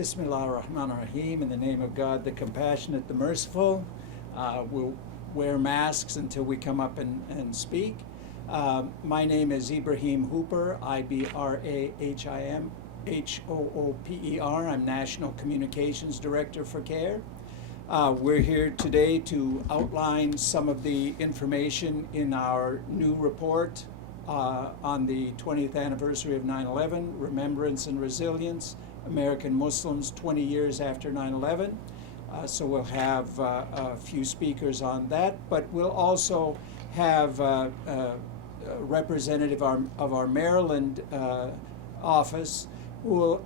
Bismillah ar-Rahman ar-Rahim, in the name of God, the compassionate, the merciful. We'll wear masks until we come up and speak. My name is Ibrahim Hooper, Ibrahim Hooper. I'm National Communications Director for CAIR. We're here today to outline some of the information in our new report on the 20th anniversary of 9/11, Remembrance and Resilience, American Muslims 20 years after 9/11. So we'll have a few speakers on that, but we'll also have a representative of our Maryland office who will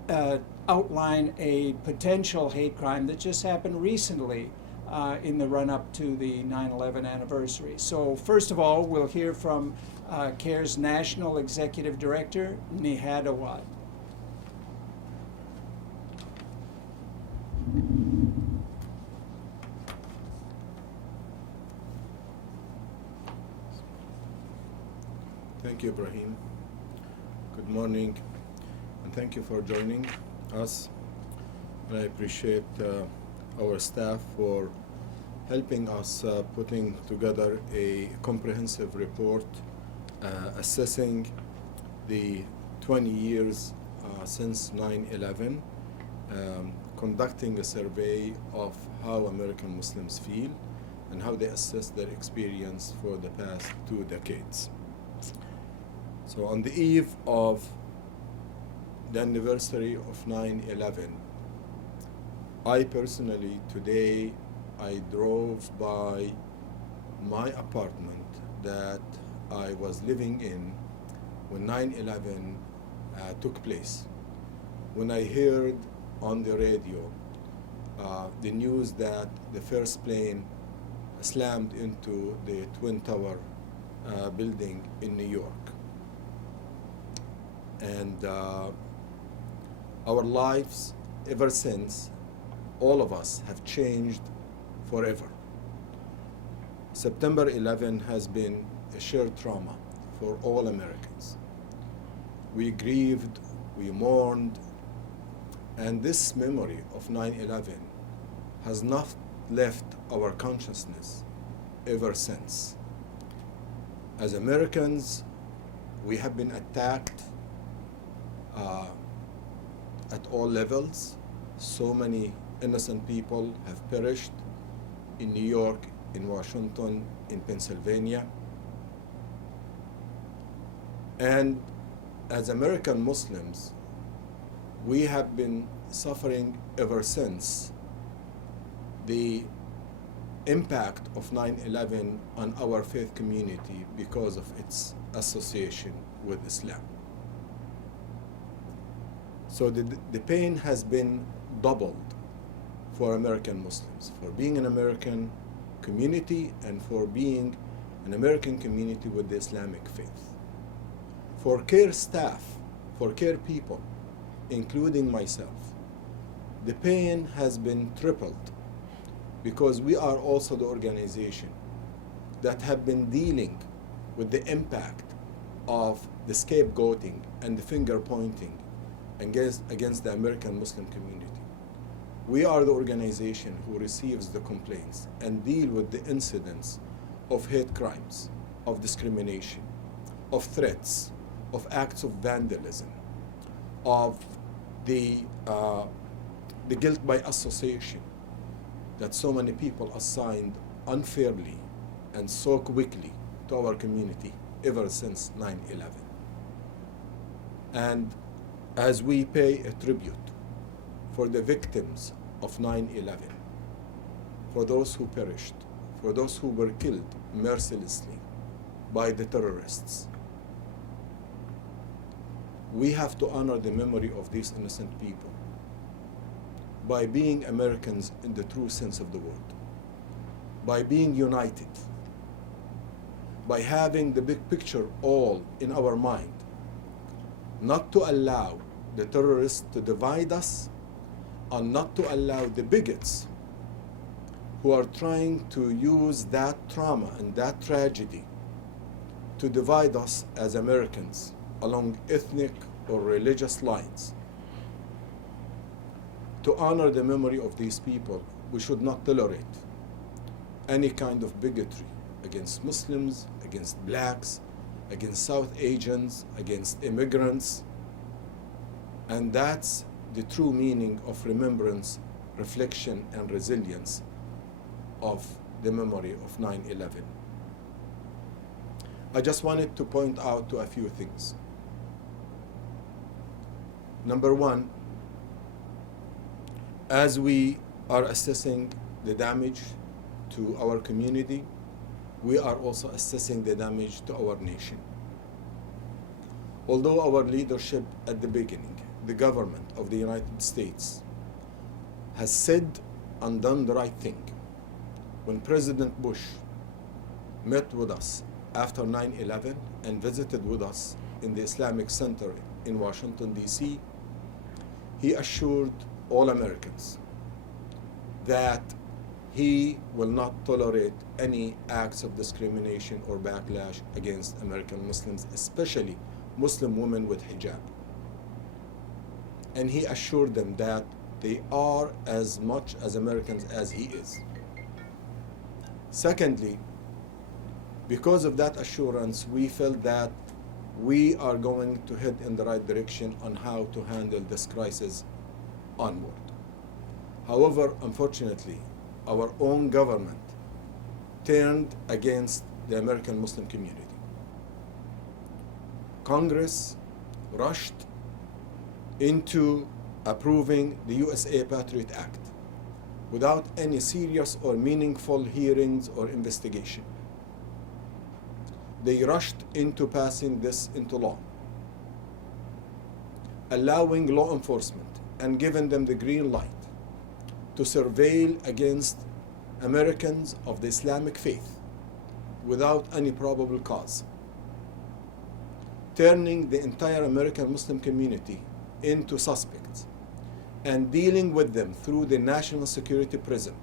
outline a potential hate crime that just happened recently in the run-up to the 9/11 anniversary. So first of all, we'll hear from CAIR's National Executive Director, Nihad Awad. Thank you, Ibrahim. Good morning, and thank you for joining us. And I appreciate our staff for helping us putting together a comprehensive report assessing the 20 years since 9/11, conducting a survey of how American Muslims feel and how they assess their experience for the past 2 decades. So on the eve of the anniversary of 9/11, I personally today, I drove by my apartment that I was living in when 9/11 took place. When I heard on the radio the news that the first plane slammed into the Twin Tower building in New York. And our lives ever since, all of us have changed forever. September 11 has been a shared trauma for all Americans. We grieved, we mourned, and this memory of 9/11 has not left our consciousness ever since. As Americans, we have been attacked at all levels. So many innocent people have perished in New York, in Washington, in Pennsylvania. And as American Muslims, we have been suffering ever since the impact of 9/11 on our faith community because of its association with Islam. So the pain has been doubled for American Muslims, for being an American community and for being an American community with the Islamic faith. For CAIR staff, for CAIR people, including myself, the pain has been tripled because we are also the organization that have been dealing with the impact of the scapegoating and the finger pointing against the American Muslim community. We are the organization who receives the complaints and deal with the incidents of hate crimes, of discrimination, of threats, of acts of vandalism, of the guilt by association that so many people assigned unfairly and so quickly to our community ever since 9/11. And as we pay a tribute for the victims of 9/11, for those who perished, for those who were killed mercilessly by the terrorists, we have to honor the memory of these innocent people by being Americans in the true sense of the word, by being united, by having the big picture all in our mind, not to allow the terrorists to divide us, and not to allow the bigots who are trying to use that trauma and that tragedy to divide us as Americans along ethnic or religious lines, to honor the memory of these people, we should not tolerate any kind of bigotry against Muslims, against blacks, against South Asians, against immigrants. And that's the true meaning of remembrance, reflection, and resilience of the memory of 9/11. I just wanted to point out to a few things. Number one, as we are assessing the damage to our community, we are also assessing the damage to our nation. Although our leadership at the beginning, the government of the United States, has said and done the right thing, when President Bush met with us after 9/11 and visited with us in the Islamic Center in Washington, D.C., he assured all Americans that he will not tolerate any acts of discrimination or backlash against American Muslims, especially Muslim women with hijab. And he assured them that they are as much as Americans as he is. Secondly, because of that assurance, we felt that we are going to head in the right direction on how to handle this crisis onward. However, unfortunately, our own government turned against the American Muslim community. Congress rushed into approving the USA Patriot Act without any serious or meaningful hearings or investigation. They rushed into passing this into law, allowing law enforcement and giving them the green light to surveil against Americans of the Islamic faith without any probable cause, turning the entire American Muslim community into suspects and dealing with them through the national security prison.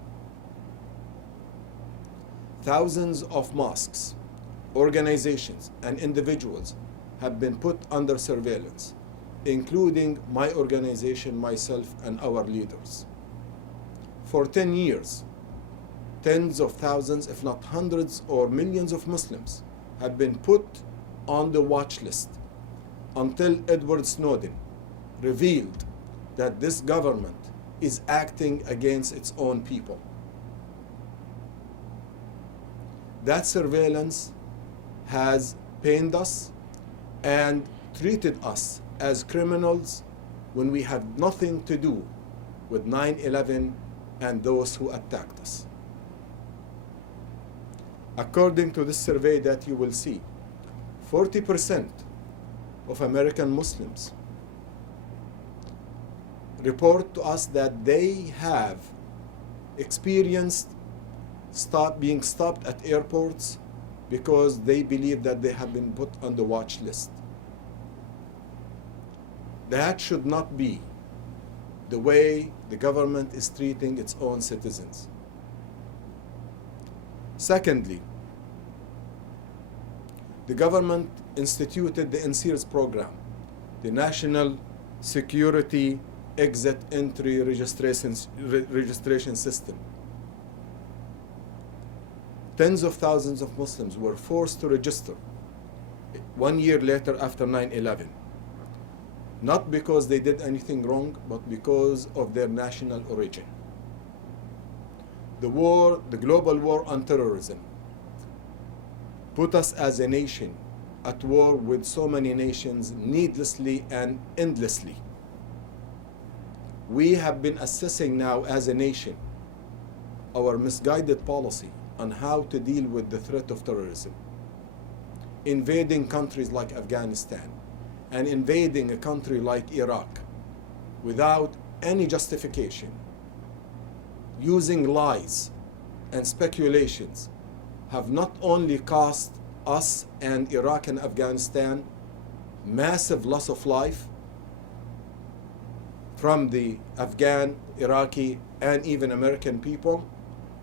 Thousands of mosques, organizations, and individuals have been put under surveillance, including my organization, myself, and our leaders. For 10 years, tens of thousands, if not hundreds or millions of Muslims have been put on the watch list until Edward Snowden revealed that this government is acting against its own people. That surveillance has pained us and treated us as criminals when we had nothing to do with 9/11 and those who attacked us. According to this survey that you will see, 40% of American Muslims report to us that they have experienced being stopped at airports because they believe that they have been put on the watch list. That should not be the way the government is treating its own citizens. Secondly, the government instituted the NSEERS program, the National Security Exit Entry Registration System. Tens of thousands of Muslims were forced to register 1 year later after 9/11. Not because they did anything wrong, but because of their national origin. The global war on terrorism, put us as a nation at war with so many nations needlessly and endlessly. We have been assessing now as a nation our misguided policy on how to deal with the threat of terrorism. Invading countries like Afghanistan and invading a country like Iraq without any justification, using lies and speculations, have not only cost us and Iraq and Afghanistan massive loss of life from the Afghan, Iraqi, and even American people,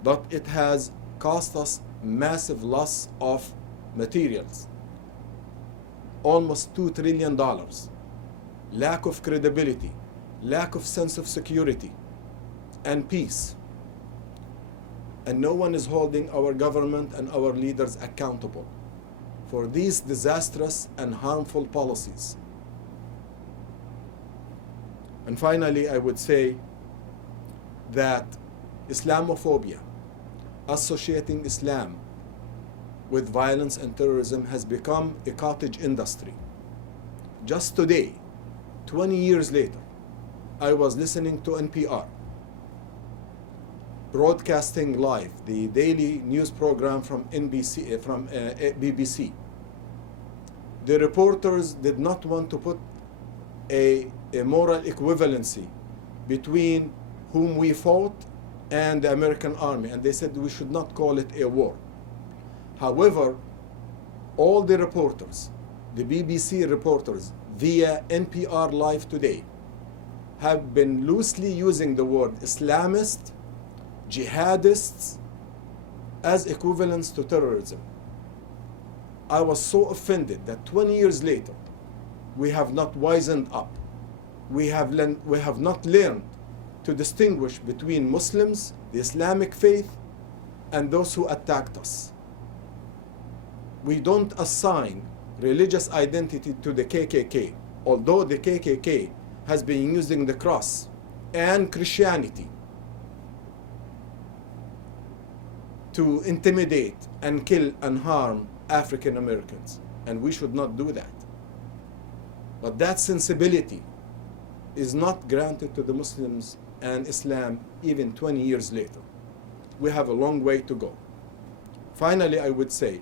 but it has cost us massive loss of materials. Almost $2 trillion. Lack of credibility, lack of sense of security, and peace. And no one is holding our government and our leaders accountable for these disastrous and harmful policies. And finally, I would say that Islamophobia, associating Islam with violence and terrorism, has become a cottage industry. Just today, 20 years later, I was listening to NPR, broadcasting live the daily news program from BBC. The reporters did not want to put a moral equivalency between whom we fought and the American army, and they said we should not call it a war. However, all the reporters, the BBC reporters via NPR Live today, have been loosely using the word Islamist, jihadists as equivalents to terrorism. I was so offended that 20 years later, we have not wisened up. We have not learned to distinguish between Muslims, the Islamic faith, and those who attacked us. We don't assign religious identity to the KKK, although the KKK has been using the cross and Christianity to intimidate and kill and harm African Americans, and we should not do that. But that sensibility is not granted to the Muslims and Islam even 20 years later. We have a long way to go. Finally, I would say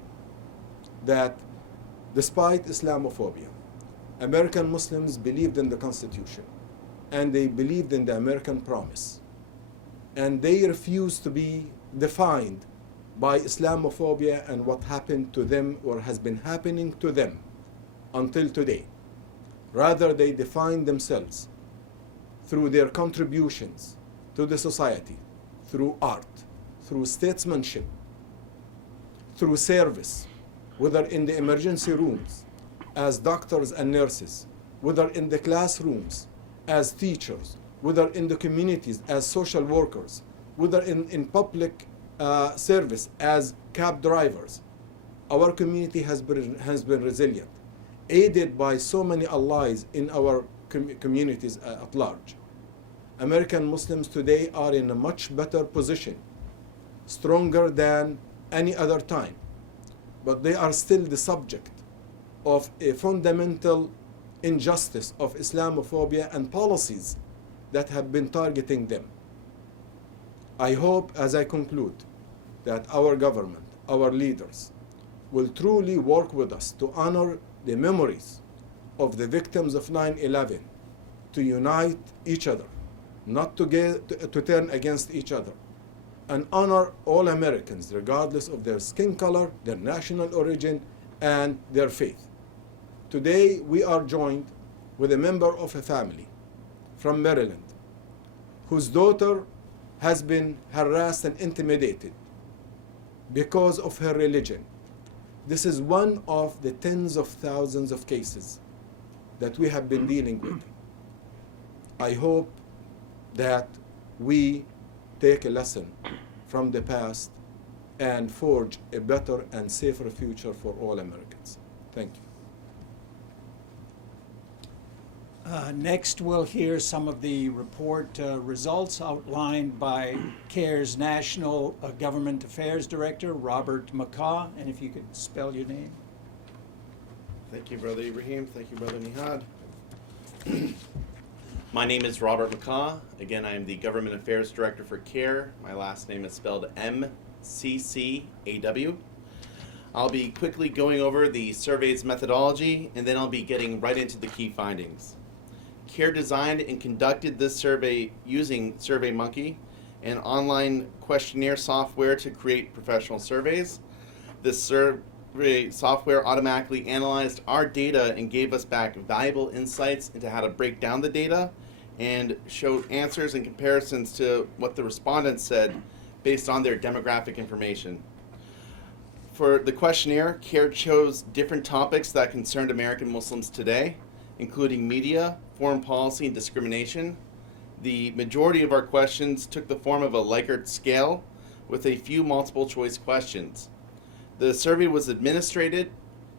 that despite Islamophobia, American Muslims believed in the Constitution and they believed in the American promise. And they refused to be defined by Islamophobia and what happened to them or has been happening to them until today. Rather, they defined themselves through their contributions to the society, through art, through statesmanship, through service, whether in the emergency rooms as doctors and nurses, whether in the classrooms as teachers, whether in the communities as social workers, whether in public service as cab drivers. Our community has been resilient, aided by so many allies in our communities at large. American Muslims today are in a much better position, stronger than any other time, but they are still the subject of a fundamental injustice of Islamophobia and policies that have been targeting them. I hope, as I conclude, that our government, our leaders, will truly work with us to honor the memories of the victims of 9/11, to unite each other, not to turn against each other, and honor all Americans, regardless of their skin color, their national origin, and their faith. Today, we are joined with a member of a family from Maryland, whose daughter has been harassed and intimidated because of her religion. This is one of the tens of thousands of cases that we have been dealing with. I hope that we take a lesson from the past and forge a better and safer future for all Americans. Thank you. Next, we'll hear some of the report results outlined by CAIR's National Government Affairs Director, Robert McCaw. And if you could spell your name. Thank you, Brother Ibrahim. Thank you, Brother Nihad. My name is Robert McCaw. Again, I am the Government Affairs Director for CAIR. My last name is spelled M-C-C-A-W. I'll be quickly going over the survey's methodology, and then I'll be getting right into the key findings. CAIR designed and conducted this survey using SurveyMonkey, an online questionnaire software to create professional surveys. This survey software automatically analyzed our data and gave us back valuable insights into how to break down the data and showed answers and comparisons to what the respondents said based on their demographic information. For the questionnaire, CAIR chose different topics that concerned American Muslims today, including media, foreign policy, and discrimination. The majority of our questions took the form of a Likert scale with a few multiple choice questions. The survey was administered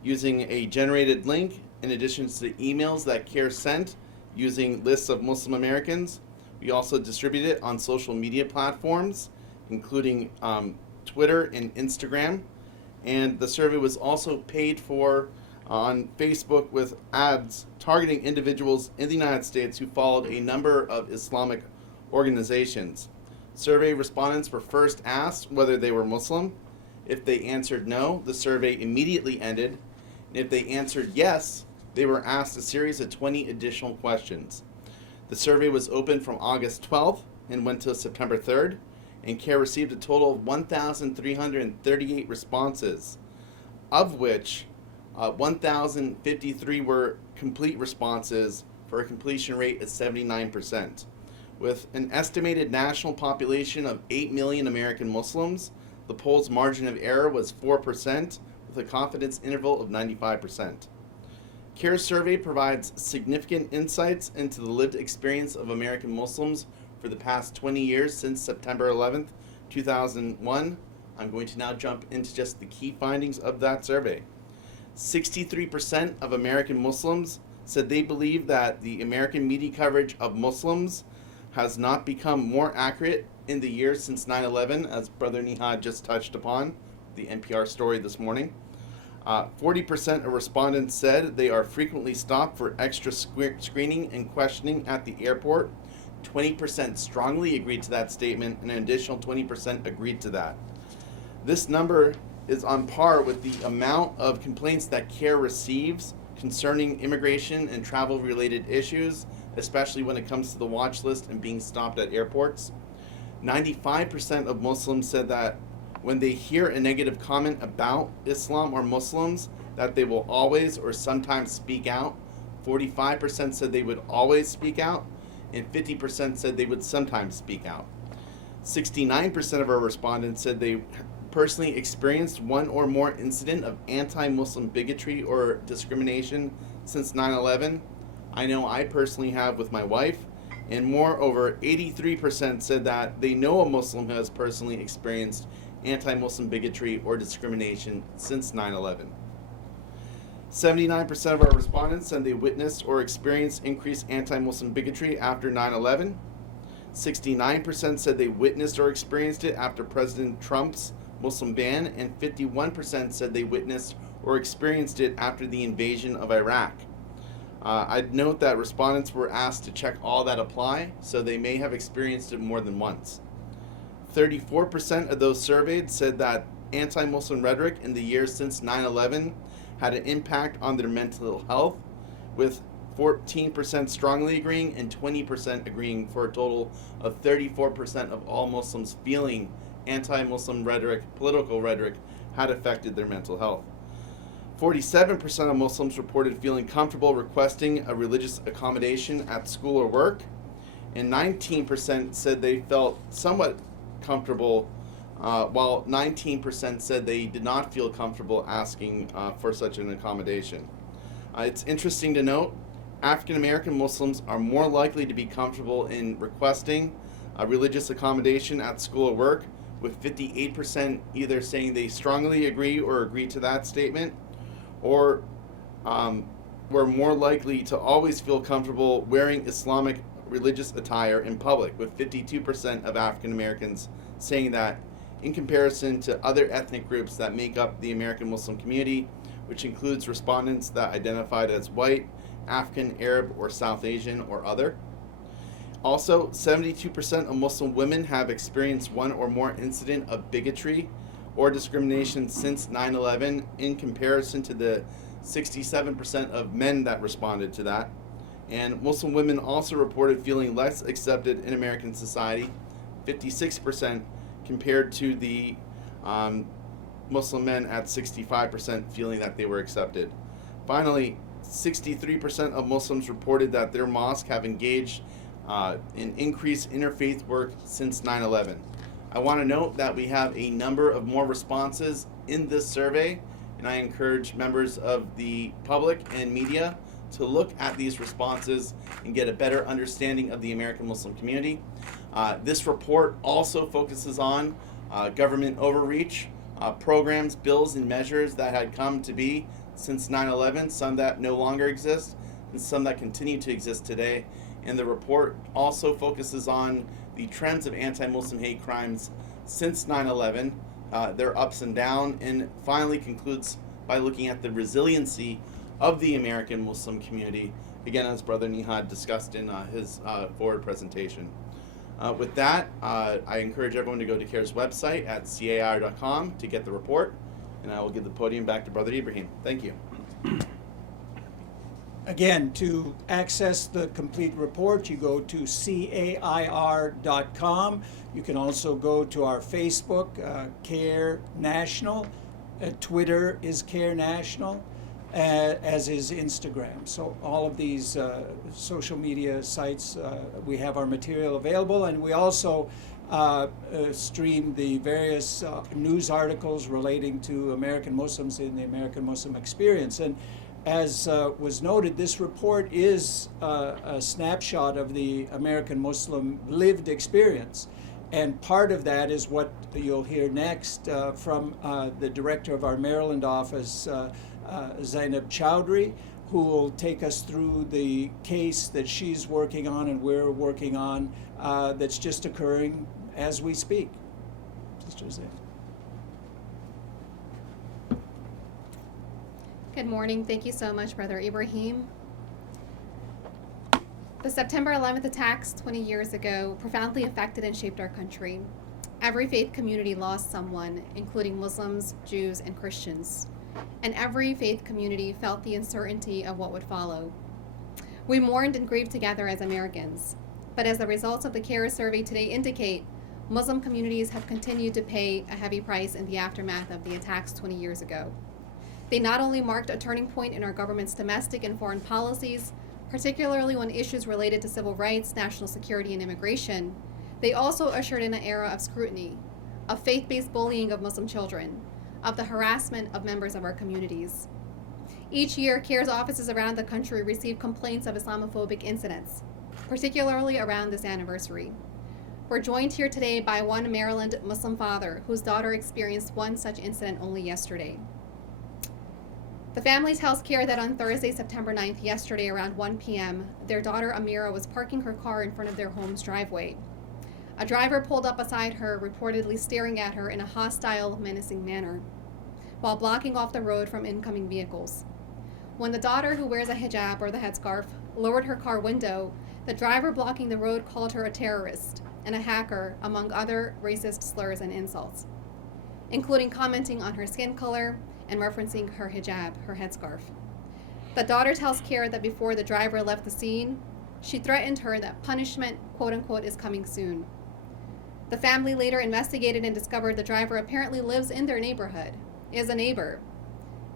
using a generated link in addition to the emails that CAIR sent using lists of Muslim Americans. We also distributed it on social media platforms, including Twitter and Instagram. And the survey was also paid for on Facebook with ads targeting individuals in the United States who followed a number of Islamic organizations. Survey respondents were first asked whether they were Muslim. If they answered no, the survey immediately ended. And if they answered yes, they were asked a series of 20 additional questions. The survey was open from August 12th and went till September 3rd, and CAIR received a total of 1,338 responses, of which 1,053 were complete responses for a completion rate of 79%. With an estimated national population of 8 million American Muslims, the poll's margin of error was 4%, with a confidence interval of 95%. CAIR's survey provides significant insights into the lived experience of American Muslims for the past 20 years since September 11th, 2001. I'm going to now jump into just the key findings of that survey. 63% of American Muslims said they believe that the American media coverage of Muslims has not become more accurate in the years since 9/11, as Brother Nihad just touched upon, the NPR story this morning. 40% of respondents said they are frequently stopped for extra screening and questioning at the airport. 20% strongly agreed to that statement, and an additional 20% agreed to that. This number is on par with the amount of complaints that CAIR receives concerning immigration and travel-related issues, especially when it comes to the watch list and being stopped at airports. 95% of Muslims said that when they hear a negative comment about Islam or Muslims, that they will always or sometimes speak out. 45% said they would always speak out, and 50% said they would sometimes speak out. 69% of our respondents said they personally experienced one or more incident of anti-Muslim bigotry or discrimination since 9/11. I know I personally have with my wife, and moreover, 83% said that they know a Muslim who has personally experienced anti-Muslim bigotry or discrimination since 9/11. 79% of our respondents said they witnessed or experienced increased anti-Muslim bigotry after 9/11. 69% said they witnessed or experienced it after President Trump's Muslim ban, and 51% said they witnessed or experienced it after the invasion of Iraq. I'd note that respondents were asked to check all that apply, so they may have experienced it more than once. 34% of those surveyed said that anti-Muslim rhetoric in the years since 9/11 had an impact on their mental health, with 14% strongly agreeing and 20% agreeing, for a total of 34% of all Muslims feeling anti-Muslim rhetoric, political rhetoric, had affected their mental health. 47% of Muslims reported feeling comfortable requesting a religious accommodation at school or work, and 19% said they felt somewhat comfortable, while 19% said they did not feel comfortable asking for such an accommodation. It's interesting to note, African American Muslims are more likely to be comfortable in requesting a religious accommodation at school or work, with 58% either saying they strongly agree or agree to that statement, or were more likely to always feel comfortable wearing Islamic religious attire in public, with 52% of African Americans saying that, in comparison to other ethnic groups that make up the American Muslim community, which includes respondents that identified as white, African, Arab, or South Asian, or other. Also, 72% of Muslim women have experienced one or more incident of bigotry or discrimination since 9/11, in comparison to the 67% of men that responded to that. And Muslim women also reported feeling less accepted in American society, 56%, compared to the Muslim men at 65% feeling that they were accepted. Finally, 63% of Muslims reported that their mosque have engaged in increased interfaith work since 9/11. I want to note that we have a number of more responses in this survey, and I encourage members of the public and media to look at these responses and get a better understanding of the American Muslim community. This report also focuses on government overreach, programs, bills, and measures that had come to be since 9/11, some that no longer exist, and some that continue to exist today. And the report also focuses on the trends of anti-Muslim hate crimes since 9/11, their ups and downs, and finally concludes by looking at the resiliency of the American Muslim community, again, as Brother Nihad discussed in his forward presentation. With that, I encourage everyone to go to CAIR's website at CAIR.com to get the report, and I will give the podium back to Brother Ibrahim. Thank you. Again, to access the complete report, you go to CAIR.com. You can also go to our Facebook, CAIR National. Twitter is CAIR National, as is Instagram. So all of these social media sites, we have our material available, and we also stream the various news articles relating to American Muslims in the American Muslim experience. And as was noted, this report is a snapshot of the American Muslim lived experience. And part of that is what you'll hear next from the director of our Maryland office, Zainab Chowdhury, who will take us through the case that she's working on and we're working on that's just occurring as we speak. Sister Zainab. Good morning. Thank you so much, Brother Ibrahim. The September 11th attacks 20 years ago profoundly affected and shaped our country. Every faith community lost someone, including Muslims, Jews, and Christians. And every faith community felt the uncertainty of what would follow. We mourned and grieved together as Americans. But as the results of the CAIR survey today indicate, Muslim communities have continued to pay a heavy price in the aftermath of the attacks 20 years ago. They not only marked a turning point in our government's domestic and foreign policies, particularly on issues related to civil rights, national security, and immigration, they also ushered in an era of scrutiny, of faith-based bullying of Muslim children, of the harassment of members of our communities. Each year, CAIR's offices around the country receive complaints of Islamophobic incidents, particularly around this anniversary. We're joined here today by one Maryland Muslim father whose daughter experienced one such incident only yesterday. The family tells CAIR that on Thursday, September 9th, yesterday around 1 p.m., their daughter Amira was parking her car in front of their home's driveway. A driver pulled up beside her, reportedly staring at her in a hostile, menacing manner, while blocking off the road from incoming vehicles. When the daughter, who wears a hijab or the headscarf, lowered her car window, the driver blocking the road called her a terrorist and a hacker, among other racist slurs and insults, including commenting on her skin color and referencing her hijab, her headscarf. The daughter tells CAIR that before the driver left the scene, she threatened her that punishment, quote unquote, is coming soon. The family later investigated and discovered the driver apparently lives in their neighborhood, is a neighbor.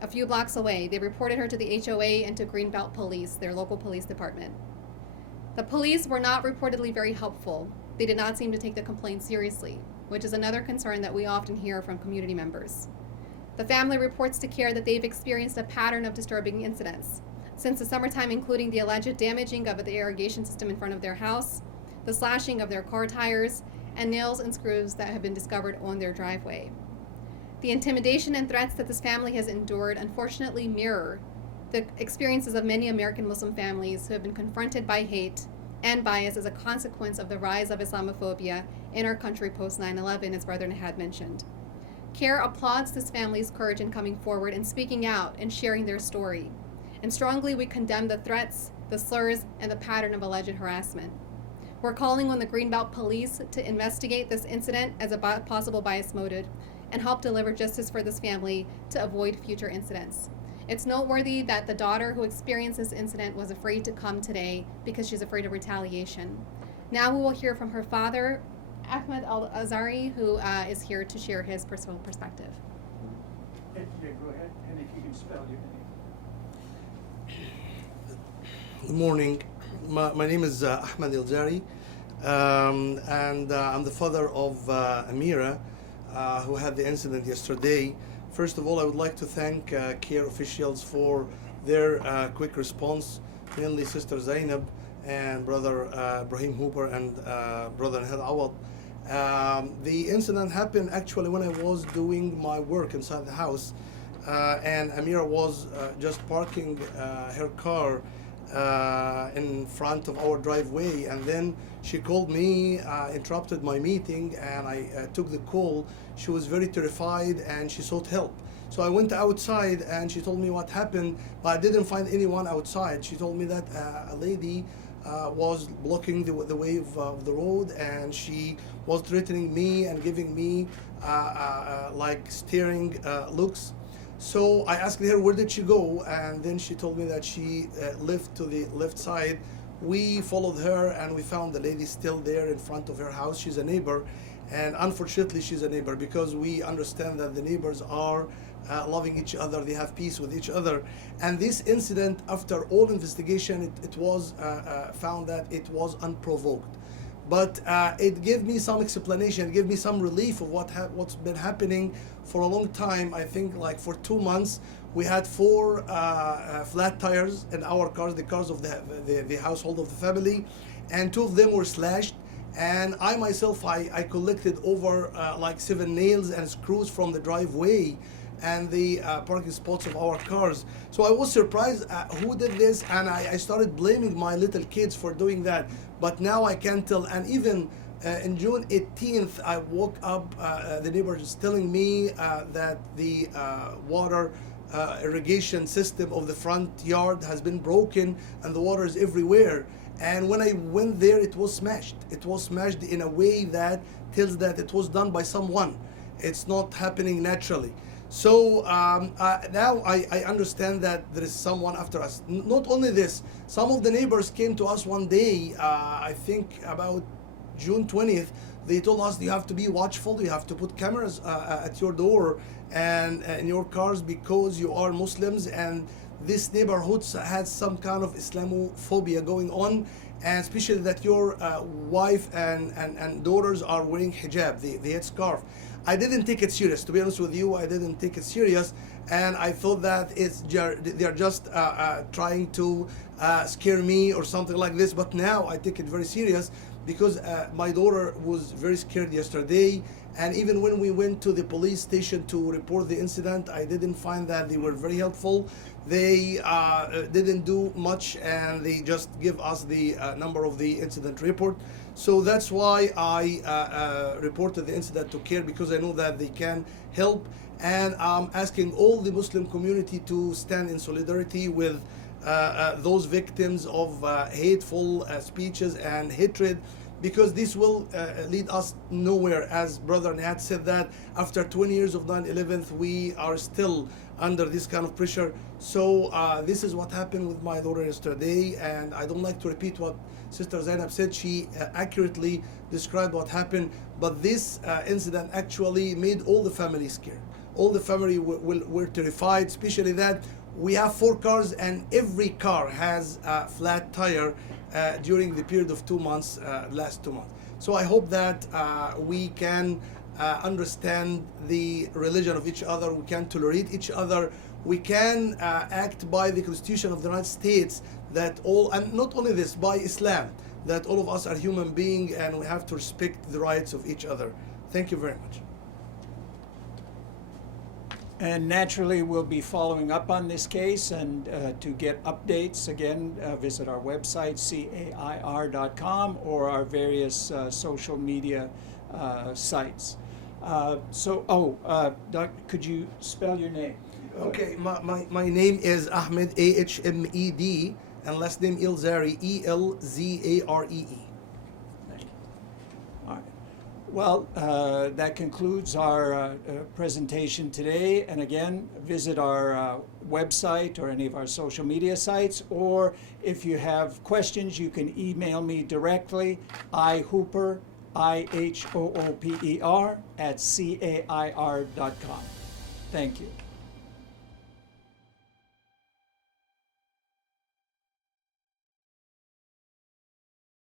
A few blocks away, they reported her to the HOA and to Greenbelt Police, their local police department. The police were not reportedly very helpful. They did not seem to take the complaint seriously, which is another concern that we often hear from community members. The family reports to CAIR that they've experienced a pattern of disturbing incidents since the summertime, including the alleged damaging of the irrigation system in front of their house, the slashing of their car tires, and nails and screws that have been discovered on their driveway. The intimidation and threats that this family has endured unfortunately mirror the experiences of many American Muslim families who have been confronted by hate and bias as a consequence of the rise of Islamophobia in our country post 9/11, as Brother Nihad mentioned. CAIR applauds this family's courage in coming forward and speaking out and sharing their story. And strongly we condemn the threats, the slurs, and the pattern of alleged harassment. We're calling on the Greenbelt Police to investigate this incident as a possible bias motive and help deliver justice for this family to avoid future incidents. It's noteworthy that the daughter who experienced this incident was afraid to come today because she's afraid of retaliation. Now we will hear from her father, Ahmed Al-Azari, who is here to share his personal perspective. Yeah, go ahead, and if you can spell your name. Good morning. My name is Ahmed Al-Azari, and I'm the father of Amira, who had the incident yesterday. First of all, I would like to thank CAIR officials for their quick response, mainly Sister Zainab and Brother Ibrahim Hooper and Brother Nahid Awad. The incident happened actually when I was doing my work inside the house, and Amira was just parking her car in front of our driveway, and then she called me, interrupted my meeting, and I took the call. She was very terrified and she sought help. So I went outside and she told me what happened, but I didn't find anyone outside. She told me that a lady was blocking the way of the road, and she was threatening me and giving me like staring looks. So I asked her where did she go, and then she told me that she left to the left side. We followed her and we found the lady still there in front of her house. She's a neighbor, and unfortunately she's a neighbor because we understand that the neighbors are loving each other, they have peace with each other. And this incident, after all investigation, it was found that it was unprovoked. But it gave me some explanation, it gave me some relief of what's been happening for a long time. I think like for 2 months, we had 4 flat tires in our cars, the cars of the household of the family, and 2 of them were slashed. And I myself, I collected over like 7 nails and screws from the driveway and the parking spots of our cars. So I was surprised who did this, and I started blaming my little kids for doing that. But now I can't tell. And even in June 18th, I woke up, the neighbors telling me that the water irrigation system of the front yard has been broken and the water is everywhere. And when I went there, it was smashed. It was smashed in a way that tells that it was done by someone. It's not happening naturally. So now I understand that there is someone after us. Not only this, some of the neighbors came to us one day, I think about June 20th. They told us you have to be watchful, you have to put cameras at your door and in your cars because you are Muslims, and this neighborhood has some kind of Islamophobia going on, and especially that your wife and daughters are wearing hijab, the headscarf. I didn't take it serious, to be honest with you. I didn't take it serious, and I thought that they're just trying to scare me or something like this. But now I take it very serious because my daughter was very scared yesterday, and even when we went to the police station to report the incident, I didn't find that they were very helpful. They didn't do much, and they just give us the number of the incident report. So that's why I reported the incident to CAIR, because I know that they can help. And I'm asking all the Muslim community to stand in solidarity with those victims of hateful speeches and hatred, because this will lead us nowhere. As Brother Nihat said, that after 20 years of 9/11, we are still under this kind of pressure. So this is what happened with my daughter yesterday, and I don't like to repeat what Sister Zainab said. She accurately described what happened, but this incident actually made all the family scared. All the family were terrified, especially that we have 4 cars and every car has a flat tire during the period of 2 months, last 2 months. So I hope that we can understand the religion of each other, we can tolerate each other, we can act by the Constitution of the United States, that all, and not only this, by Islam, that all of us are human beings and we have to respect the rights of each other. Thank you very much. And naturally, we'll be following up on this case, and to get updates, again, visit our website, CAIR.com, or our various social media sites. Doc, could you spell your name? Okay, my name is Ahmed, Ahmed, and last name Elzaree, Elzaree. Thank you. All right. Well, that concludes our presentation today. And again, visit our website or any of our social media sites, or if you have questions, you can email me directly, ihooper, IHOOPER, @CAIR.com. Thank you.